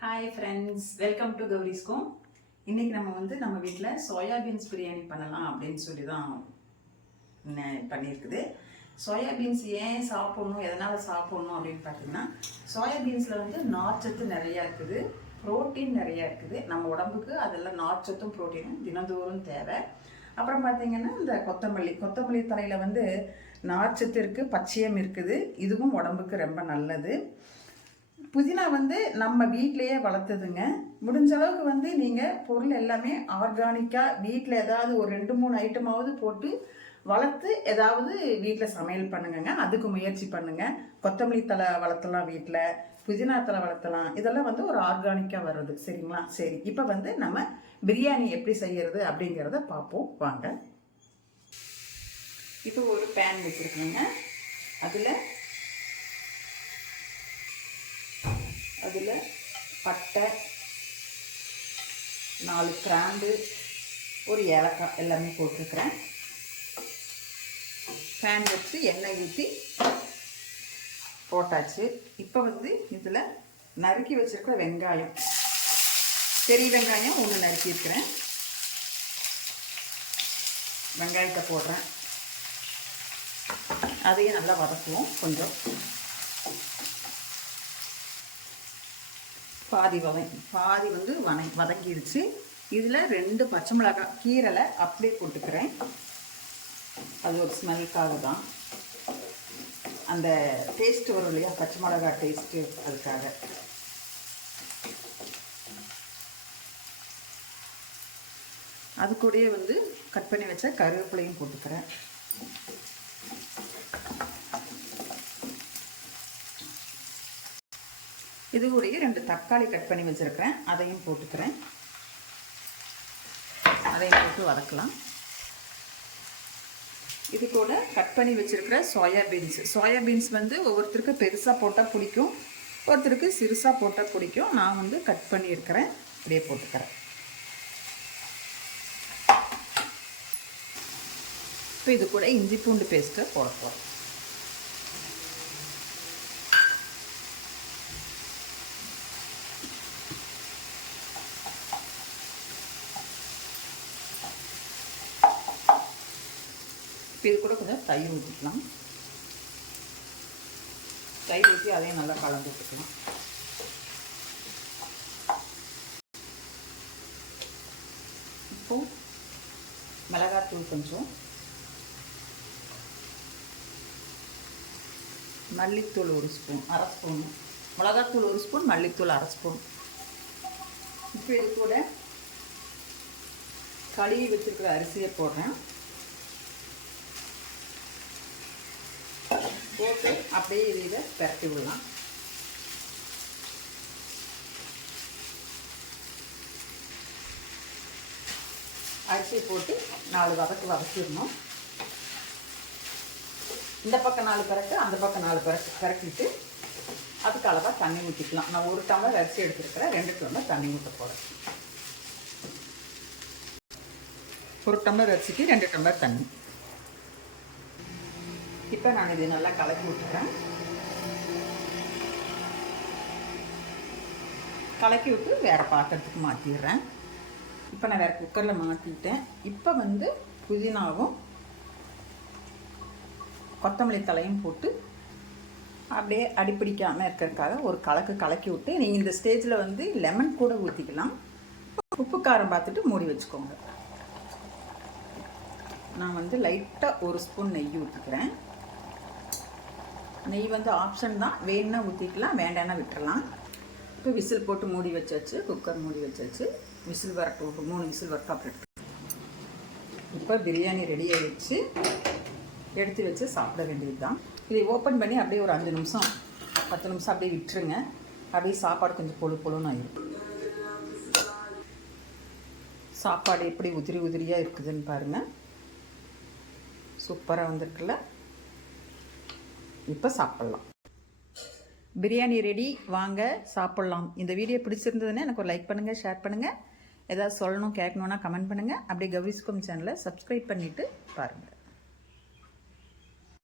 Hi friends welcome to Gowri's home இன்றைக்கி நம்ம வந்து நம்ம வீட்டில் சோயாபீன்ஸ் பிரியாணி பண்ணலாம் அப்படின்னு சொல்லி தான் பண்ணியிருக்குது. சோயாபீன்ஸ் ஏன் சாப்பிட்ணும் எதனால் சாப்பிட்ணும் அப்படின்னு பார்த்தீங்கன்னா சோயாபீன்ஸில் வந்து நார்ச்சத்து நிறையா இருக்குது புரோட்டீன் நிறையா இருக்குது. நம்ம உடம்புக்கு அதெல்லாம் நார்ச்சத்தும் புரோட்டீனும் தினந்தோறும் தேவை. அப்புறம் பார்த்தீங்கன்னா இந்த கொத்தமல்லி கொத்தமல்லி தலையில் வந்து நார்ச்சத்து இருக்குது பச்சையம் இருக்குது. இதுவும் உடம்புக்கு ரொம்ப நல்லது. புதினா வந்து நம்ம வீட்டிலையே வளர்த்ததுங்க. முடிஞ்ச அளவுக்கு வந்து நீங்கள் பொருள் எல்லாமே ஆர்கானிக்காக வீட்டில் ஏதாவது ஒரு ரெண்டு மூணு ஐட்டமாவது போட்டு வளர்த்து ஏதாவது வீட்டில் சமையல் பண்ணுங்கங்க. அதுக்கு முயற்சி பண்ணுங்க. கொத்தமல்லி தலை வளர்த்தலாம் வீட்டில் புதினா தலை வளர்த்தலாம். இதெல்லாம் வந்து ஒரு ஆர்கானிக்காக வர்றது. சரிங்களா? சரி. இப்போ வந்து நம்ம பிரியாணி எப்படி செய்கிறது அப்படிங்கிறத பார்ப்போம். வாங்க. இப்போ ஒரு பேன் வச்சுருக்கோங்க. அதில் அதில் பட்டை நாலு கிராம்பு ஒரு ஏலக்காய் எல்லாமே போட்டிருக்கிறேன். ஃபேன் வச்சு எண்ணெய் ஊற்றி போட்டாச்சு. இப்போ வந்து இதில் நறுக்கி வச்சிருக்கிற வெங்காயம். பெரிய வெங்காயம் ஒன்று நறுக்கியிருக்கிறேன் வெங்காயத்தை போடுறேன். அதையும் நல்லா வதக்குவோம் கொஞ்சம். பாதி வதை பாதி வந்து வன வதங்கிடுச்சு இதில் ரெண்டு பச்சை மிளகாய் கீரலை அப்படியே போட்டுக்கிறேன். அது ஒரு ஸ்மெல்லுக்காக தான். அந்த டேஸ்ட் வரும் இல்லையா? பச்சை மிளகாய் டேஸ்ட்டு அதுக்காக. அது கூடயே வந்து கட் பண்ணி வச்ச கருவேப்பிலையும் போட்டுக்கிறேன். இது கூடயே ரெண்டு தக்காளி கட் பண்ணி வச்சுருக்கிறேன். அதையும் போட்டுக்கிறேன். அதையும் போட்டு வதக்கலாம். இது கூட கட் பண்ணி வச்சுருக்கிற சோயாபீன்ஸ் சோயாபீன்ஸ் வந்து ஒவ்வொருத்தருக்கு பெருசாக போட்டால் பிடிக்கும் ஒருத்தருக்கு சிறுசாக போட்டால் பிடிக்கும் நான் வந்து கட் பண்ணியிருக்கிறேன் அப்படியே போட்டுக்கிறேன். இப்போ இது கூட இஞ்சி பூண்டு பேஸ்ட்டை போட போகிறோம் இப்போ இது கூட கொஞ்சம் தயிர் ஊற்றிக்கலாம். தயிர் ஊற்றி அதையும் நல்லா கலந்து விட்டுக்கலாம் இப்போ மிளகாத்தூள் கொஞ்சம் மல்லித்தூள் ஒரு ஸ்பூன் அரை ஸ்பூன். மிளகாத்தூள் ஒரு ஸ்பூன் மல்லித்தூள் அரை ஸ்பூன். இப்போ இது கூட கழுவி வச்சுருக்கிற அரிசியை போடுறேன் போட்டு அப்படியே இதை பரட்டி விடலாம். அரிசியை போட்டு நாலு வதக்கு வதக்கிடணும். இந்த பக்கம் நாலு பிறக்கு அந்த பக்கம் நாலு பிறக்கு பிறக்கிட்டு அதுக்கு அளவாக தண்ணி ஊற்றிக்கலாம் நான் ஒரு டம்ளர் அரிசி எடுத்துருக்கிறேன். ரெண்டு டம்ளர் தண்ணி ஊற்ற போகிறேன் ஒரு டம்ளர் அரிசிக்கு ரெண்டு டம்ளர் தண்ணி. இப்போ நான் இது நல்லா கலக்கி விட்டுறேன். கலக்கி விட்டு வேறு பாத்திரத்துக்கு மாற்றிடுறேன் இப்போ நான் வேறு குக்கரில் மாற்றிட்டேன் இப்போ வந்து புதினாவும் கொத்தமல்லி தலையும் போட்டு அப்படியே அடிப்பிடிக்காமல் இருக்கிறதுக்காக ஒரு கலக்கு கலக்கி விட்டு நீங்கள் இந்த ஸ்டேஜில் வந்து லெமன் கூட ஊற்றிக்கலாம் உப்பு காரம் பார்த்துட்டு மூடி வச்சுக்கோங்க. நான் வந்து லைட்டாக ஒரு ஸ்பூன் நெய் ஊற்றிக்கிறேன் நெய் வந்து ஆப்ஷன் தான். வேணும்னா ஊற்றிக்கலாம் வேண்டாம்னா விட்டுறலாம். இப்போ விசில் போட்டு மூடி வச்சாச்சு குக்கர் மூடி வச்சாச்சு. விசில் வரட்டும் ஒரு மூணு விசில் வரட்டும் அப்படி இப்போ பிரியாணி ரெடி ஆகிடுச்சு எடுத்து வச்சு சாப்பிட வேண்டியது தான் இதை ஓப்பன் பண்ணி அப்படியே ஒரு அஞ்சு நிமிஷம் பத்து நிமிஷம் அப்படியே விட்டுருங்க. அப்படியே சாப்பாடு கொஞ்சம் பொழு பொழுன்னு ஆயிடும் சாப்பாடு எப்படி உதிரி உதிரியாக இருக்குதுன்னு பாருங்கள் சூப்பராக வந்திருக்குல்ல. இப்போ சாப்பிட்லாம். பிரியாணி ரெடி வாங்க சாப்பிட்லாம். இந்த வீடியோ பிடிச்சிருந்ததுன்னா எனக்கு ஒரு லைக் பண்ணுங்கள் ஷேர் பண்ணுங்கள் ஏதாவது சொல்லணும் கேட்கணுன்னா கமெண்ட் பண்ணுங்கள் அப்படியே கௌரிஸ்கம் சேனலை சப்ஸ்கிரைப் பண்ணிவிட்டு பாருங்கள்